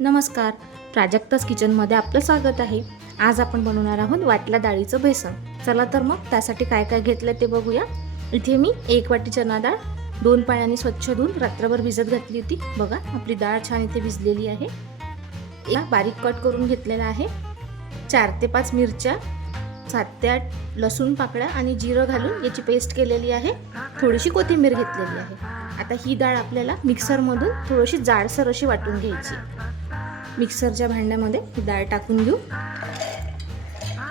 नमस्कार, प्राजक्ताच किचनमध्ये आपलं स्वागत आहे। आज आपण बनवणार आहोत वाटला डाळीचं बेसन। चला तर मग त्यासाठी काय काय घेतलं ते बघूया। इथे मी 1 वाटी चना डाळ 2 पाण्याने स्वच्छ धुवून रात्रभर भिजत घातली होती। बघा आपली डाळ छान इथे भिजलेली आहे। या बारीक कट करून घेतलेला आहे। 4 ते 5 मिरच्या, 7 ते 8 लसूण पाकळ्या आणि जिरं घालून याची पेस्ट केलेली आहे। थोडीशी कोथिंबीर घेतलेली आहे। आता ही डाळ आपल्याला मिक्सरमधून थोडीशी जाडसर अशी वाटून घ्यायची। मिक्सरच्या भांड्यामध्ये ही डाळ टाकून घेऊ।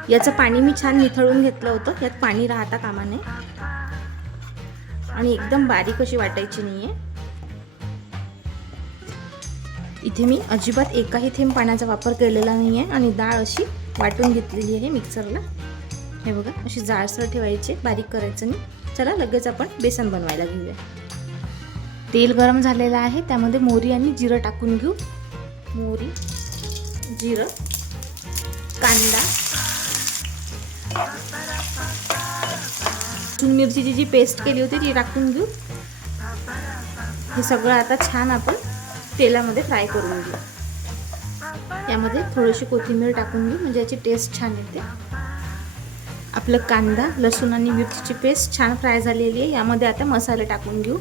याचं पाणी मी छान निथळून घेतलं होतं। यात पाणी राहता कामा नये आणि एकदम बारीक अशी वाटायची नाहीये। इथे मी अजिबात एकाही थेंब पाण्याचा वापर केलेला नाहीये आणि डाळ अशी वाटून घेतलेली आहे मिक्सरला। हे बघा अशी जाडसर ठेवायची, बारीक करायचं नाही। चला लगेच आपण बेसन बनवायला घेऊया। तेल गरम झालेलं आहे, त्यामध्ये मोहरी आणि जिरं टाकून घेऊ। मोहरी, जिरं, कांदा, मिरचीची जी पेस्ट केली होती ती टाकून घेऊ। हे सगळं आता छान आपण तेलामध्ये फ्राय करून घेऊ। यामध्ये थोडीशी कोथिंबीर टाकून घेऊ म्हणजे याची टेस्ट छान येते। आपलं कांदा, लसूण आणि मिरचीची पेस्ट छान फ्राय झालेली आहे। यामध्ये आता मसाले टाकून घेऊ।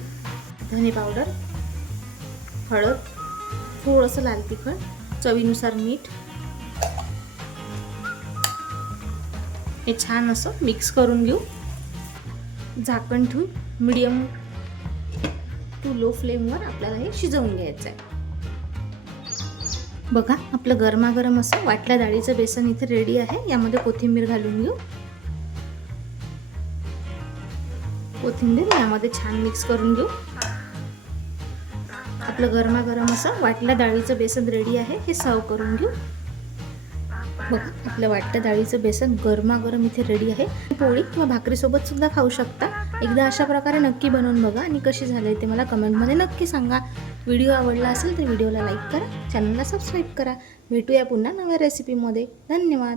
धने पावडर, हळद, थोडंसं लाल तिखट, चवीनुसार मीठ। हे छान असं मिक्स करून घेऊ। झाकण ठेवून मीडियम टू लो फ्लेमवर आपल्याला हे शिजवून घ्यायचं आहे। बघा आपलं गरमागरम असं वाटल्या डाळीचं बेसन इथे रेडी आहे। यामध्ये कोथिंबीर घालून घेऊ। कोथिंबीर यामध्ये छान मिक्स करून घेऊ। आपलं गरमागरम असं वाटल्या डाळीचं बेसन रेडी आहे। हे सर्व करून घेऊ। बघा आपलं वाटल्या डाळीचं बेसन गरमागरम इथे रेडी आहे। पोळी किंवा भाकरीसोबत सुद्धा खाऊ शकता। एकदा अशा प्रकारे नक्की बनवून बघा आणि कशी झाली ते मला कमेंटमध्ये नक्की सांगा। व्हिडिओ आवडला असेल तर व्हिडिओला लाईक करा, चॅनलला सबस्क्राईब करा। भेटूया पुन्हा नव्या रेसिपीमध्ये। धन्यवाद।